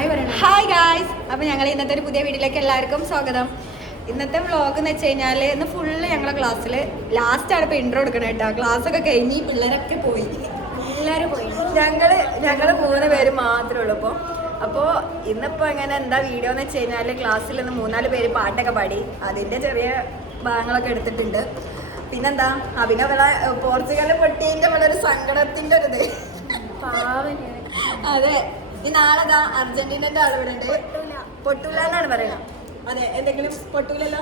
Hi guys. അപ്പോൾ ഞങ്ങൾ ഇന്നത്തെ ഒരു പുതിയ വീഡിയോയിലേക്ക് എല്ലാവർക്കും സ്വാഗതം. ഇന്നത്തെ വ്ളോഗ് എന്ന് വെച്ച് കഴിഞ്ഞാൽ ഇന്ന് ഫുള്ള് ഞങ്ങളെ ക്ലാസ്സിൽ ലാസ്റ്റാണ് ഇപ്പോൾ ഇൻട്രോ എടുക്കണം കേട്ടോ. ക്ലാസ്സൊക്കെ കഴിഞ്ഞ് പിള്ളേരൊക്കെ പോയി, എല്ലാവരും പോയി. ഞങ്ങൾ 3 പേര് മാത്രമേ ഉള്ളൂ അപ്പോൾ ഇന്നിപ്പോൾ എങ്ങനെ എന്താ വീഡിയോ എന്ന് വെച്ച് കഴിഞ്ഞാൽ ക്ലാസ്സിൽ നിന്ന് 3-4 പേര് പാട്ടൊക്കെ പാടി, അതിൻ്റെ ചെറിയ ഭാഗങ്ങളൊക്കെ എടുത്തിട്ടുണ്ട്. പിന്നെന്താ അവളെ പോർച്ചുഗൽ പൊട്ടിയതിൻ്റെ വളരെ സങ്കടത്തിൻ്റെ ഒരു ഇത്. അതെ, ഈ നാളെതാ അർജന്റീനന്റെ ആളിവിടെ ഉണ്ട്. പൊട്ടൂല എന്നാണ് പറയുന്നത്. അതെ, എന്തെങ്കിലും പൊട്ടൂലല്ലോ.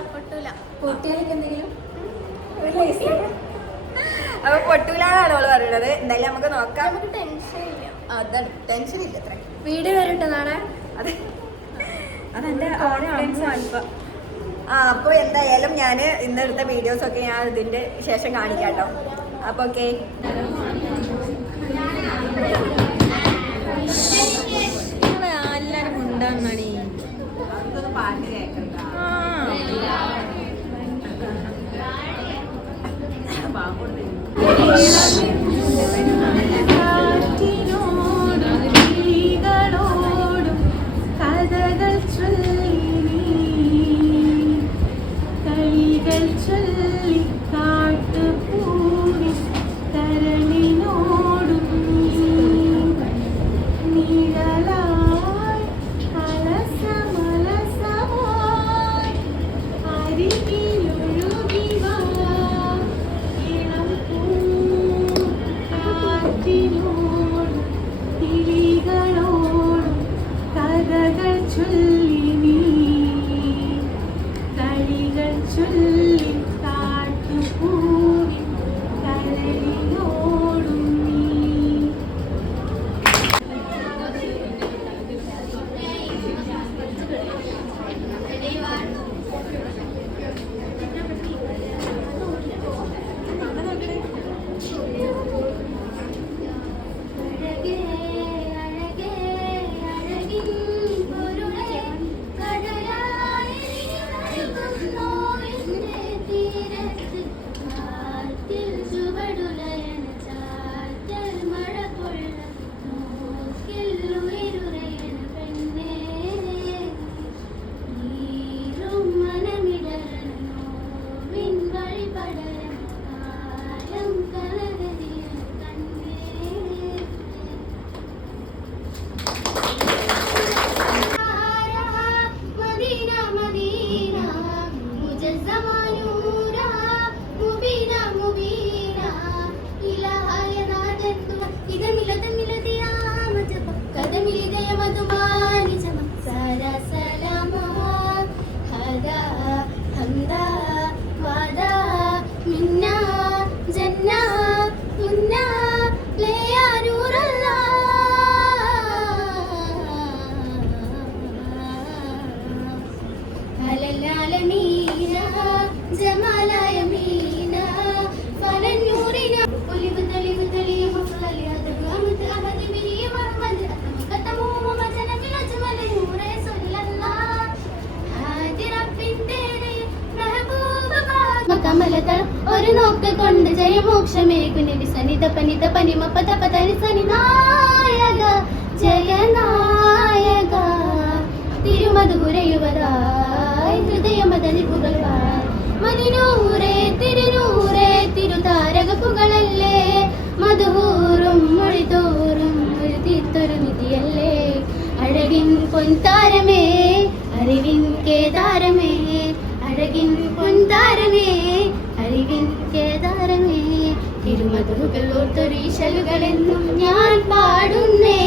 അപ്പൊ പൊട്ടൂലാണ് അവള് പറയുന്നത്. എന്തായാലും നമുക്ക് നോക്കാം. അതാണ് ടെൻഷൻ ഇല്ല. അത്ര വീഡിയോ വരട്ടതാണ്. അതെ, അതെന്റെ അപ്പൊ എന്തായാലും ഞാൻ ഇന്നെടുത്ത വീഡിയോസ് ഒക്കെ ഞാൻ ഇതിന്റെ ശേഷം കാണിക്കാം കേട്ടോ. അപ്പൊ ഓക്കെ, എല്ലാരും ഉണ്ടാന്നാണ് പാട്ട് കേൾക്കണ്ട. കഥകൾ ചൊല്ലി കളികൾ ചൊല്ലി കാട്ടുപൂവി കരളിനോടും നീളലായി അലസമലസമായി അരികിലൊഴുകിവാ ഇളം പൂക്കാറ്റിനോടും കിളികളോടും കഥകൾ ചൊല്ലി നീ കളികൾ ചൊല്ലി കാട്ടുപൂവി കരളിനോടും നീ. ഒരു നോക്ക് കൊണ്ട് ജയമോക്ഷമേകുനി സനിത പനിത പനിമ പദ പദനി സനി നായക ജയനായക തിരുമധുരയുവതായി ഹൃദയമദനി പുകഴ്വാൻ മതിനൂരേ തിരുനൂരേ തിരുതാരക പുകളല്ലേ മധുഹൂറും മൊഴിതോറും ഒരു തീർത്തൊരു നിധിയല്ലേ അഴകിൻ പൊൻതാരമേ അറിവിൻ കേദാരമേ അഴകിൻ പൊൻതാരമേ അറിവിൻ കേദാരമേ തിരുമധുകൾ ഓർത്തൊരു ഈശലുകളെന്നും ഞാൻ പാടുന്നേ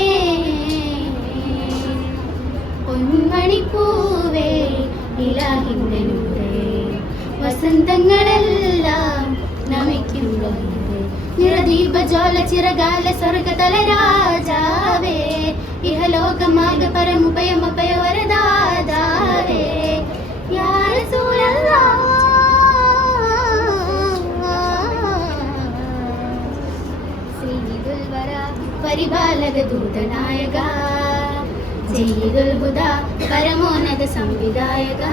പൊന്മണിപ്പൂവേ ഇലാഹിന്റെ നൂറേ വസന്തങ്ങളെല്ലാം നമിക്കുമ്പോൾ നിറദീപജോല ചിറകാല സ്വർഗതല രാജാവേ ഇഹലോകമാക പരമുപയമപയ വരദാതാവേ യാ റസൂലല്ലാഹ് സയ്യിദുൽ വറ പരിപാലക ദൂതനായക സയ്യിദുൽ ഹുദ പരമോന്നത സംവിധായക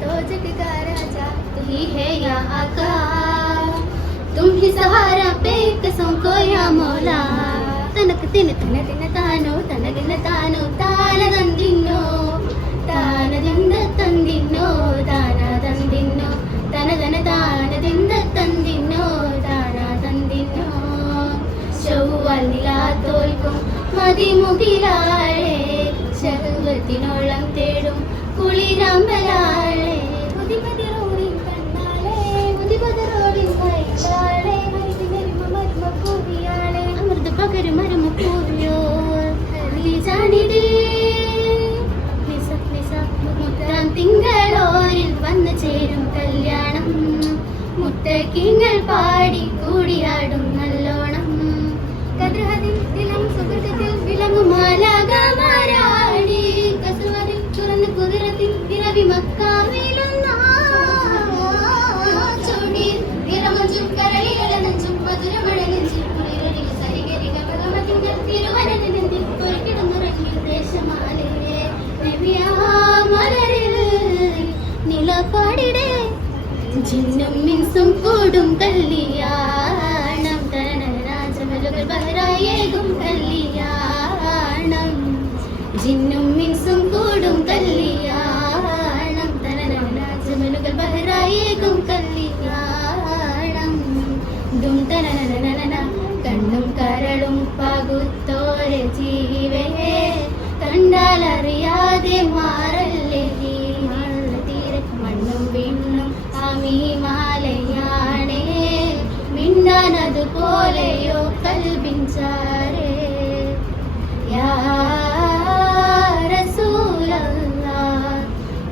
तो जग का राजा तू ही है या आका तुम ही सहारा पे कसम को या मौला तनक तिन तन दिन तानो तन दिन तानो तान അതിമുകിലാളെ ശഹവത്തിനോളം തേടും കുളിരാമ്പലാളെ ഉദിപതിറോടിൻ കണ്ണാളെ ഉദിപതിറോടിൻ വൈകാളെ മരുമപ്പൂവിയാളെ അമൃത പകരും മരുമപ്പൂവിയോ ഹരിജാനിടേ മുത്താം തിങ്കളോരിൽ വന്നു ചേരും കല്യാണം മുത്തക്കിങ്ങൾ പാടി കൂടിയാടും നല്ലോണം കദ്രഹതിൽ തിലം സുഗതത്തിൽ വിളങ്ങുമാലാകമാരാടി കസുവതിൽ തുറന്ന് കുതിരത്തിൽ വിരവി മക്കാവിലൊന്നാടിയിൽ വിരമഞ്ചും കരളികളനഞ്ചും മധുരമഴകഞ്ചും കുളിരടിൽ സരികരിക ഭഗവതികൾ തിരുവനന്തപുരത്തിൽ പൊരുക്കിടുന്നുറങ്ങി ദേശമാലേ നബിയാമലരിൽ നിലപാടിടെ ജിന്നും മിൻസും കൂടും കല്യാണം തനരാജമലുകൾ ബഹരായേകും കല്യാണം ജിന്നും മിൻസും കൂടും കല്യാണം തനരാജമലുകൾ ബഹരായേകും കല്യാണം ദും തനനനനന കണ്ണും കരളും പകുത്തോരെ ജീവേ കണ്ടാലറിയാതെ മാറല്ലേ തീരെ മണ്ണും വിണ്ണും അമീമാലയാണേ മിണ്ടാനതുപോലെയോ കൽബിഞ്ചാരേ യാ റസൂലല്ലാഹ്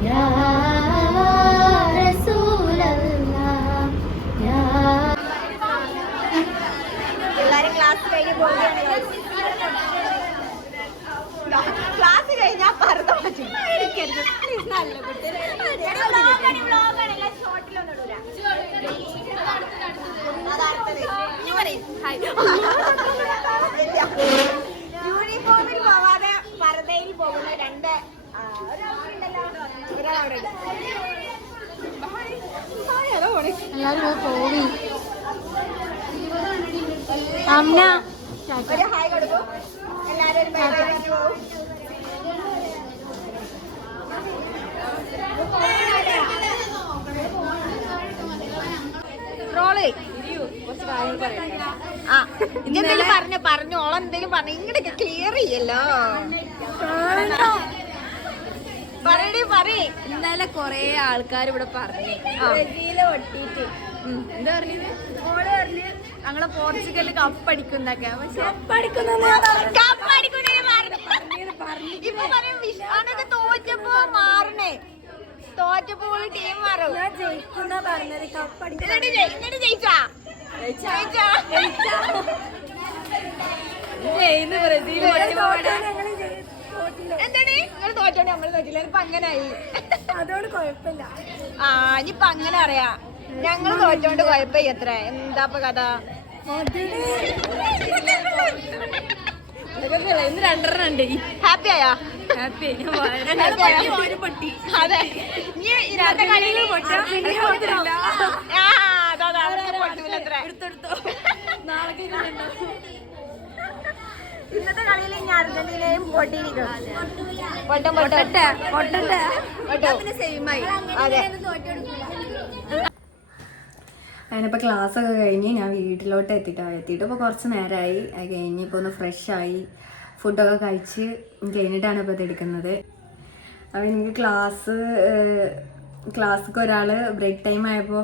യാ റസൂലല്ലാഹ് യാ എല്ലാരും ക്ലാസ് കഴിഞ്ഞ് പോവുകയാണ് ക്ലാസ് കഴിഞ്ഞാൽ പറഞ്ഞ പറ്റും നല്ല കുട്ടി യൂണിഫോമിൽ പോവാതെ പർദ്ദയിൽ പോകുന്ന രണ്ട് എല്ലാവരും പോയി അമ്മ ഒരു ഹായ് കൊടുക്കും എല്ലാരും ഒരു ബൈ ബൈ പറഞ്ഞു പോകും ട്രോള് ആ എന്തെങ്കിലും പറഞ്ഞു ഓളെന്തേലും പറഞ്ഞു ഇങ്ങനെയൊക്കെ ക്ലിയർ ചെയ്യല്ലോ പറയണേ പറയേ ഇന്നലെ കൊറേ ആൾക്കാർ ഇവിടെ പറഞ്ഞു ഒട്ടിട്ട് എന്താ പറഞ്ഞത് ഓള് പറഞ്ഞ് ഞങ്ങളെ പോർച്ചുഗൽ കപ്പടിക്കുന്നൊക്കെ പക്ഷെ തോറ്റപ്പോ മാറണേ തോറ്റപ്പോ ടീം മാറും ഞാൻ ജയിക്കുന്ന പറഞ്ഞത് കപ്പടിക്കുന്ന ജയിച്ചാ ബ്രസീൽ എന്താണ് നിങ്ങൾ തോറ്റോണ്ട് നമ്മള് തോറ്റില്ല ഇപ്പൊ അങ്ങനായി അതോട് കുഴപ്പമില്ല ആ ഇനിയിപ്പൊ അങ്ങനെ അറിയാ ഞങ്ങള് തോറ്റോണ്ട് കുഴപ്പമില്ല എത്ര എന്താപ്പൊ കഥ ഇന്ന് 2 ഉണ്ട് ഹാപ്പി ആയാ ഹാപ്പി പൊട്ടി അതെ ഇനി ഇന്നത്തെ കളിയിൽ ഇന്നത്തെ കളിയിൽ ഇനി അർജന്റീനയും പൊട്ടിയിരിക്കും സെയിമായി അതെ അതിനിപ്പോൾ ക്ലാസ്സൊക്കെ കഴിഞ്ഞ് ഞാൻ വീട്ടിലോട്ട് എത്തിയിട്ട് ഇപ്പോൾ കുറച്ച് നേരമായി അത് കഴിഞ്ഞ് ഇപ്പോൾ ഒന്ന് ഫ്രഷായി ഫുഡൊക്കെ കഴിച്ച് കഴിഞ്ഞിട്ടാണ് ഇപ്പോൾ ഇതെടുക്കുന്നത്. അപ്പോൾ എനിക്ക് ക്ലാസ്സിക്ക് ഒരാൾ ബ്രേക്ക് ടൈം ആയപ്പോൾ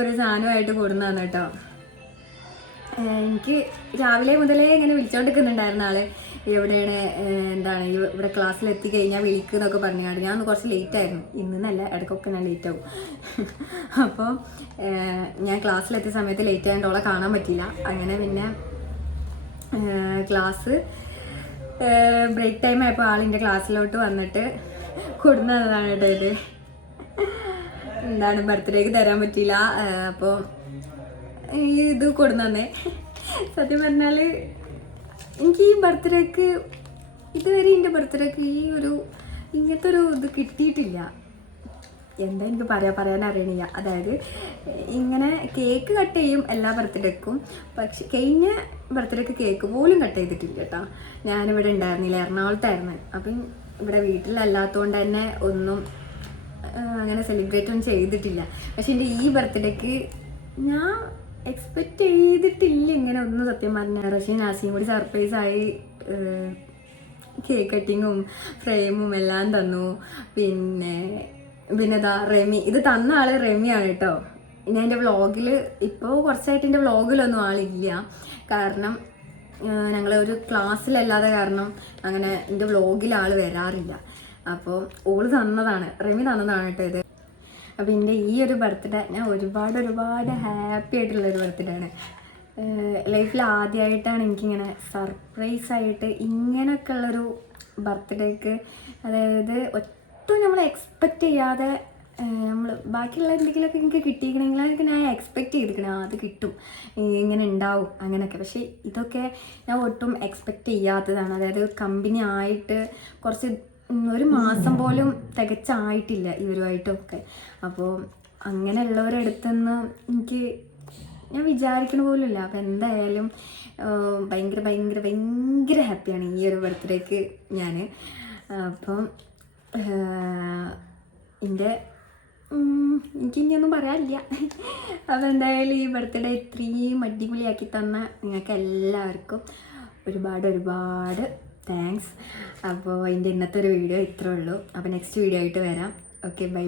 ഒരു സാധനമായിട്ട് കൊടുന്നതാണ് കേട്ടോ. എനിക്ക് രാവിലെ മുതലേ ഇങ്ങനെ വിളിച്ചുകൊണ്ടിരിക്കുന്നുണ്ടായിരുന്ന ആൾ എവിടെയാണ് എന്താണ് ഇവിടെ ക്ലാസ്സിൽ എത്തിക്കഴിഞ്ഞാൽ വിളിക്കുന്നൊക്കെ പറഞ്ഞാണ്. ഞാൻ ഒന്ന് കുറച്ച് ലേറ്റായിരുന്നു, ഇന്നല്ല ഇടയ്ക്കൊക്കെ ഞാൻ ലേറ്റാവും. അപ്പോൾ ഞാൻ ക്ലാസ്സിലെത്തിയ സമയത്ത് ലേറ്റ് ആയതുകൊണ്ട് അവളെ കാണാൻ പറ്റിയില്ല. അങ്ങനെ പിന്നെ ക്ലാസ് ബ്രേക്ക് ടൈം ആയപ്പോൾ ആളിൻ്റെ ക്ലാസ്സിലോട്ട് വന്നിട്ട് കൊടുന്നതാണ് കേട്ടോ. ഇത് എന്താണ് ബർത്ത്ഡേക്ക് തരാൻ പറ്റിയില്ല, അപ്പോൾ ഇത് കൊടുന്നേ. സത്യം പറഞ്ഞാൽ എനിക്ക് ഈ ബർത്ത്ഡേക്ക് ഇതുവരെ എൻ്റെ ബർത്ത്ഡേക്ക് ഇങ്ങനത്തെ ഒരു ഇത് കിട്ടിയിട്ടില്ല. എന്താ എനിക്ക് പറയാനറിയണില്ല. അതായത് ഇങ്ങനെ കേക്ക് കട്ട് ചെയ്യും എല്ലാ ബർത്ത്ഡേക്കും, പക്ഷെ കഴിഞ്ഞ ബർത്ത്ഡേക്ക് കേക്ക് പോലും കട്ട് ചെയ്തിട്ടില്ല കേട്ടോ. ഞാനിവിടെ ഉണ്ടായിരുന്നില്ല, എറണാകുളത്തായിരുന്നു. അപ്പം ഇവിടെ വീട്ടിലല്ലാത്തതുകൊണ്ട് തന്നെ ഒന്നും അങ്ങനെ സെലിബ്രേറ്റ് ഒന്നും ചെയ്തിട്ടില്ല. പക്ഷെ എൻ്റെ ഈ ബർത്ത്ഡേക്ക് ഞാൻ എക്സ്പെക്റ്റ് ചെയ്തിട്ടില്ല ഇങ്ങനെ ഒന്നും, സത്യം പറഞ്ഞാൽ. പക്ഷേ നാസിയും കൂടി സർപ്രൈസായി കേക്ക് കട്ടിങ്ങും ഫ്രെയിമും എല്ലാം തന്നു. പിന്നെ ഇതാ റെമി, ഇത് തന്ന ആള് റെമിയാണ് കേട്ടോ. ഇനി എൻ്റെ വ്ളോഗിൽ ഇപ്പോൾ കുറച്ചായിട്ട് എൻ്റെ വ്ളോഗിലൊന്നും ആളില്ല, കാരണം ഞങ്ങൾ ഒരു ക്ലാസ്സിലല്ലാതെ കാരണം അങ്ങനെ എൻ്റെ വ്ളോഗിൽ ആൾ വരാറില്ല. അപ്പോൾ ഓള് തന്നതാണ്, റെമി തന്നതാണ് കേട്ടോ ഇത്. അപ്പോൾ എൻ്റെ ഈ ഒരു ബർത്ത്ഡേ ഞാൻ ഒരുപാട് ഹാപ്പി ആയിട്ടുള്ളൊരു ബർത്ത്ഡേ ആണ്. ലൈഫിൽ ആദ്യമായിട്ടാണ് എനിക്കിങ്ങനെ സർപ്രൈസായിട്ട് ഇങ്ങനെയൊക്കെ ഉള്ളൊരു ബർത്ത്ഡേക്ക്, അതായത് ഒട്ടും നമ്മൾ എക്സ്പെക്റ്റ് ചെയ്യാതെ നമ്മൾ ബാക്കിയുള്ള എന്തെങ്കിലുമൊക്കെ എനിക്ക് കിട്ടിയിരിക്കണമെങ്കിൽ അതൊക്കെ ഞാൻ എക്സ്പെക്റ്റ് ചെയ്തിരിക്കണേ അത് കിട്ടും, ഇങ്ങനെ ഉണ്ടാവും അങ്ങനെയൊക്കെ. പക്ഷേ ഇതൊക്കെ ഞാൻ ഒട്ടും എക്സ്പെക്റ്റ് ചെയ്യാത്തതാണ്. അതായത് കമ്പനി ആയിട്ട് കുറച്ച് ഒരു മാസം പോലും തികച്ചായിട്ടില്ല ഇവരുമായിട്ടൊക്കെ. അപ്പോൾ അങ്ങനെയുള്ളവരടുത്തുനിന്ന് ഞാൻ വിചാരിക്കണ പോലും ഇല്ല. അപ്പോൾ എന്തായാലും ഭയങ്കര ഹാപ്പിയാണ് ഈ ഒരു ബർത്ത്ഡേക്ക് ഞാൻ. അപ്പം എനിക്കിനിയൊന്നും പറയാനില്ല. അപ്പോൾ എന്തായാലും ഈ ബർത്ത്ഡേ ഇത്രയും അടിപൊളിയാക്കി തന്ന നിങ്ങൾക്ക് എല്ലാവർക്കും ഒരുപാട് താങ്ക്സ്. അപ്പോൾ എൻ്റെ ഇന്നത്തെ ഒരു വീഡിയോ ഇത്രേ ഉള്ളൂ. അപ്പോൾ നെക്സ്റ്റ് വീഡിയോ ആയിട്ട് വരാം. Okay, by.